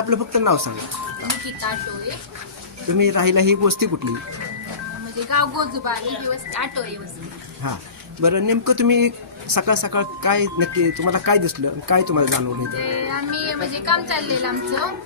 आपलं फक्त नाव सांगा. निकिता आटोळे. तुम्ही राहिला ही वस्ती कुठली? म्हणजे गाव गोजुबारी ही वस्ती आटोळे वस्ती. हां, बरं. नेमकं तुम्ही सकाळ सकाळ काय नक्की तुम्हाला काय दिसलं, काय तुम्हाला जाणवलं इथं? ते आम्ही म्हणजे काम चाललेलं आमचं.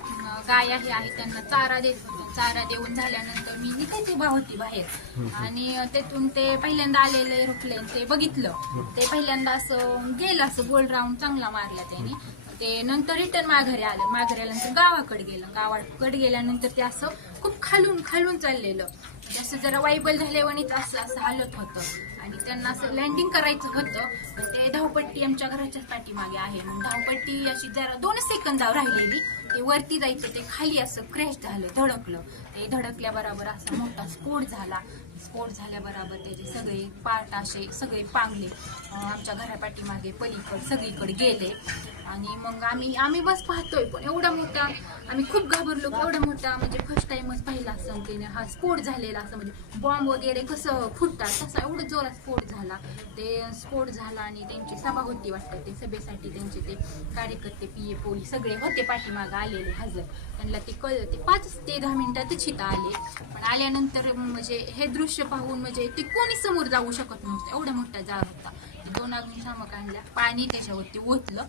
गाय आहे त्यांना चारा देत होतो. चारा देऊन झाल्यानंतर मी निघायची उभा होती बाहेर आणि तेथून ते पहिल्यांदा आलेले रुकले ते बघितलं. ते पहिल्यांदा असं गेलं, असं गोल राऊंड चांगला मारला त्याने. ते नंतर रिटर्न माघारी आलं. माघारी आल्यानंतर गावाकडे गेलं. गावाकडे गेल्यानंतर ते असं खूप खालून खालून चाललेलं. जसं जरा वाईबल झाल्यावानीच असं असं हालत होतं आणि त्यांना असं लँडिंग करायचं होतं. ते धावपट्टी आमच्या घराच्याच पाठीमागे आहे. मग धावपट्टी अशी जरा 2 सेकंदावर राहिलेली. ते वरती जायचं, ते खाली असं क्रॅश झालं, धडकलं. ते धडकल्याबरोबर असा मोठा स्फोट झाला. स्फोट झाल्याबरोबर त्याचे सगळे पार्ट असे सगळे पांगले आमच्या घरापाठीमागे पलीकडे सगळीकडे गेले. आणि मग आम्ही बस पाहतोय, पण एवढा मोठा आम्ही खूप घाबरलो. एवढा मोठा म्हणजे फर्स्ट टाइमच पाहिला असं त्याने हा स्फोट झालेला. असं म्हणजे बॉम्ब वगैरे कसं फुटतात तसा एवढं जोरात स्फोट झाला. ते स्फोट झाला आणि त्यांची सभा होती वाटतं. ते सभेसाठी त्यांचे ते कार्यकर्ते पीए पोलीस सगळे होते पाठीमागं आलेले हजर. त्यांना ते कळलं. ते 5 ते 10 मिनिटातच इथं आले. पण आल्यानंतर म्हणजे हे दृश्य पाहून म्हणजे ते कोणी समोर जाऊ शकत नव्हतं. एवढा मोठा जाळ होता. 2 अग्निशामक आणल्या, पाणी त्याच्यावरती ओतलं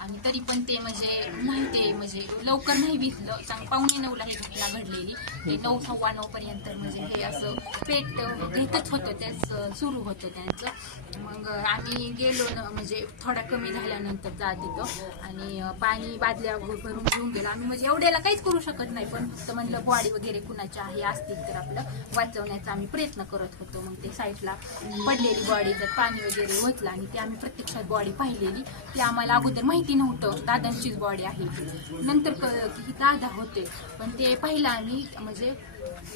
आणि तरी पण ते म्हणजे लवकर नाही भिजलं. 9:45 ही घटना घडलेली. ते 9, 9:15 पर्यंत म्हणजे हे असं पेट घेतच होतं, त्याच सुरू होतं त्यांचं. मग आम्ही गेलो म्हणजे थोडा कमी झाल्यानंतर जा तिथं आणि पाणी बादल्या भरून घेऊन गेलो आम्ही. म्हणजे एवढ्याला काहीच करू शकत नाही, पण फक्त म्हणलं बॉडी वगैरे कुणाच्या आहे असतील तर आपलं वाचवण्याचा आम्ही प्रयत्न करत होतो. मग ते साईडला पडलेली बॉडी जर पाणी वगैरे ओतलं आणि ती आम्ही प्रत्यक्षात बॉडी पाहिलेली. ती आम्हाला अगोदर माहिती नव्हतं दादांचीच बॉडी आहे. नंतर कळलं की दादा होते, पण ते पहिला आम्ही म्हणजे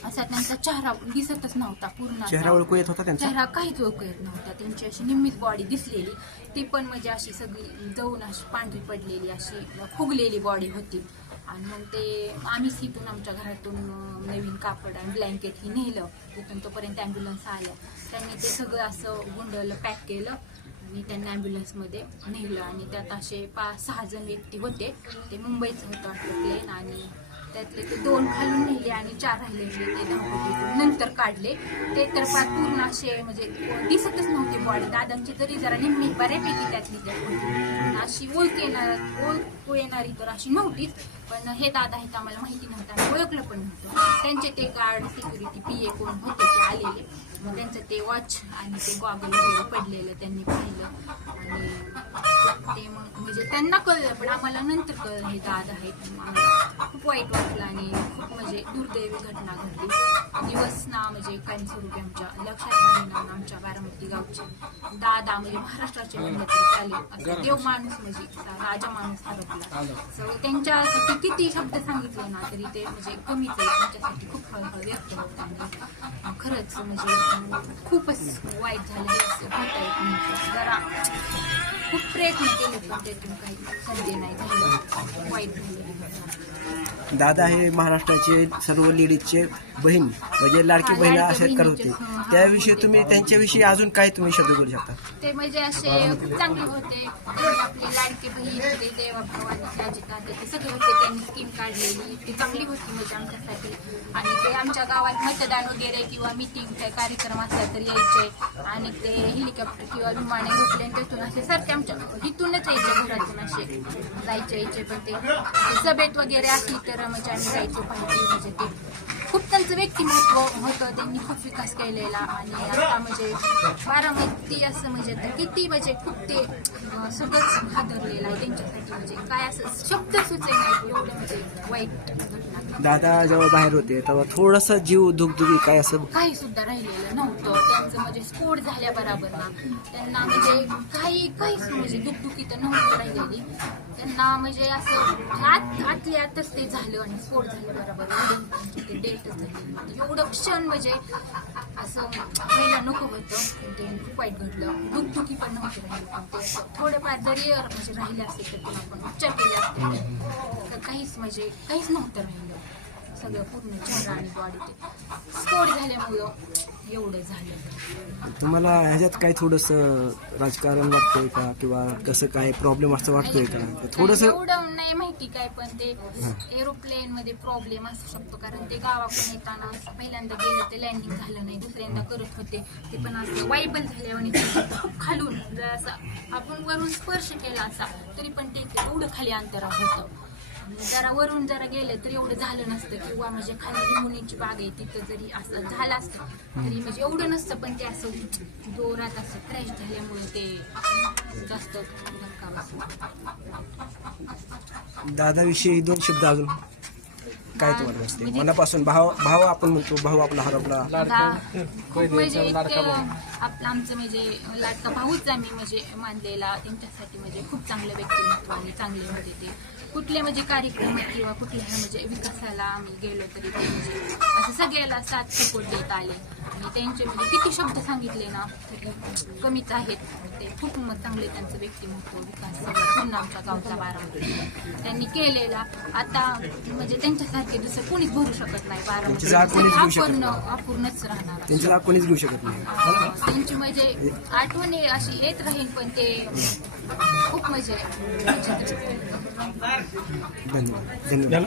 असा त्यांचा चेहरा दिसतच नव्हता. पूर्ण चेहरा ओळखू येत होता त्यांचा? चेहरा काहीच ओळखू येत नव्हता. त्यांची अशी निम्मीच बॉडी दिसलेली. ती पण म्हणजे अशी सगळी जाऊन अशी पांढरी पडलेली अशी फुगलेली बॉडी होती. आणि मग ते आम्हीच इथून आमच्या घरातून नवीन कापड आणि ब्लँकेट ही नेलं. तिथून तोपर्यंत ॲम्ब्युलन्स आल्या. त्यांनी ते सगळं असं गुंडलं, पॅक केलं आणि त्यांना ॲम्ब्युलन्समध्ये नेलं. आणि त्यात असे 5-6 जण व्यक्ती होते. ते मुंबईचं होतं वाटतं प्लेन. आणि त्यातले ते 2 खालून नेले आणि 4 राहिले ते धावपट्टीतून नंतर काढले. ते तर पूर्ण असे म्हणजे दिसतच नव्हते बॉडी. दादांची तरी जरा निम्मी बऱ्यापैकी त्यातली त्यात होती. अशी ओळखू येणारी तर अशी नव्हतीच. पण हे दादा आहेत आम्हाला माहिती नव्हतं, आम्ही ओळखलं पण नव्हतं. त्यांचे ते गार्ड सिक्युरिटी पीए कोण होते ते आलेले. मग त्यांचं ते वॉच आणि ते गॉगल वगैरे पडलेलं त्यांनी पाहिलं. आणि ते मग म्हणजे त्यांना कळलं, पण आम्हाला नंतर कळलं हे दादा आहेत. खूप वाईट वाटलं आणि खूप म्हणजे दुर्दैवी घटना घडली. दिवस ना म्हणजे कायमस्वरूपी आमच्या लक्षात राहिना. आमच्या बारामती गावचे दादा म्हणजे महाराष्ट्राचे म्हणलं तर चालेल असं देव माणूस म्हणजे राजा माणूस हरपला. सो त्यांच्यासाठी किती शब्द सांगितले ना तरी ते म्हणजे कमीच आहे. त्यांच्यासाठी खूप हळहळ व्यक्त होत आणि खरंच म्हणजे खूपच वाईट झालं. हे होत आहे जरा खूप प्रयत्न केले पण त्यातून काही संधी नाही झालं. वाईट झालं. दादा हे महाराष्ट्राचे सर्व लेडीजचे बहीण म्हणजे लाडकी बहीण असे करत होते. त्याविषयी तुम्ही त्यांच्याविषयी अजून काय तुम्ही शब्द बोलू शकता? ते म्हणजे असे खूप चांगले होते. आपले लाडके बहीण होते, देवा भवानी अजित ते सगळे होते. त्यांनी स्कीम काढलेली ती चांगली होती म्हणजे आमच्यासाठी. आणि ते आमच्या गावात मतदान वगैरे किंवा मिटिंग कार्यक्रम असला तर यायचे. आणि ते हेलिकॉप्टर किंवा विमाने उठले तिथून असे सारखे आमच्या इथूनच यायचे, घरातून असे यायचे. पण ते सभेत वगैरे असली तर म्हणजे आम्ही जायचो पाहिजे. म्हणजे ते खूप त्यांचं व्यक्तिमत्व होतं. त्यांनी खूप विकास केलेला. आणि आता म्हणजे बारामती असं म्हणजे किती म्हणजे खूप ते सगळंच हादरलेलं आहे त्यांच्यासाठी. म्हणजे काय असं शब्द सुचे नाही एवढं म्हणजे वाईट घटना. दादा जेव्हा बाहेर होते तेव्हा थोडंसं जीव दुखदुखी काय असं काही सुद्धा राहिलेलं नव्हतं. त्यांचं म्हणजे स्फोट झाल्याबरोबर ना त्यांना म्हणजे काहीच म्हणजे दुखदुखी तर नव्हती राहिलेली. त्यांना म्हणजे असं आतल्या आतच ते झालं आणि स्फोट झाल्याबरोबर ते डेटच झाली. एवढं क्षण म्हणजे असं व्हायला नको होतं. ते खूप वाईट घडलं. दुखदुखी पण नव्हती राहिली. पण ते थोडेफार जरी म्हणजे राहिले असते तर आपण उपचार केले असते तर काहीच नव्हतं राहिलं. सगळं पूर्ण चेहरा आणि बॉडी ते स्फोट झाल्यामुळं एवढं झालं. तुम्हाला ह्याच्यात काही थोडंसं राजकारण वाटतंय का किंवा कसं काय प्रॉब्लेम असं वाटतोय का थोडंसं? एवढं नाही माहिती काय, पण ते एरोप्लेन मध्ये प्रॉब्लेम असू शकतो, कारण ते गावाकडून येताना असं पहिल्यांदा गेलं ते लँडिंग झालं नाही, दुसऱ्यांदा करत होते ते पण असं वायबल झाल्यावर खालून जर असं आपण वरून स्पर्श केला असा तरी पण ते एवढं खाली अंतरावर होतं. जरा वरून जरा गेले तर एवढं झालं नसतं, किंवा म्हणजे खाली लिंबुनीची बाग आहे तिथं जरी असं झालं असतं तरी म्हणजे एवढं नसतं, पण ते असं जोरात असं क्रॅश झाल्यामुळे ते जास्त धक्का बसला. दादाविषयी 2 शब्द अजून काय तुम्हाला वाटते मनापासून? भाव आपण म्हणतो, भाऊ आपला हरपला. खूप म्हणजे आपलं आमचं म्हणजे लाडका भाऊच आम्ही म्हणजे मानलेला, त्यांच्यासाठी म्हणजे खूप चांगलं व्यक्तिमत्व आणि चांगले होते ते. कुठले म्हणजे कार्यक्रम किंवा कुठल्या म्हणजे विकासाला आम्ही गेलो तरी ते म्हणजे असं सगळ्याला साथ सपोर्ट देत आले, आणि त्यांचे म्हणजे किती शब्द सांगितले ना तरी कमीच आहेत. ते खूप चांगले त्यांचं व्यक्तिमत्व, विकास सगळं पूर्ण आमच्या गावचा बारामती त्यांनी केलेला. आता म्हणजे त्यांच्यासारखे दुसरं कोणीच भरू शकत नाही. बारामती अपूर्णच राहणार, त्यांची जाग कोणीच घेऊ शकत नाही. त्यांची म्हणजे आठवण अशी येत राहील, पण ते खूप म्हणजे धन्यवाद.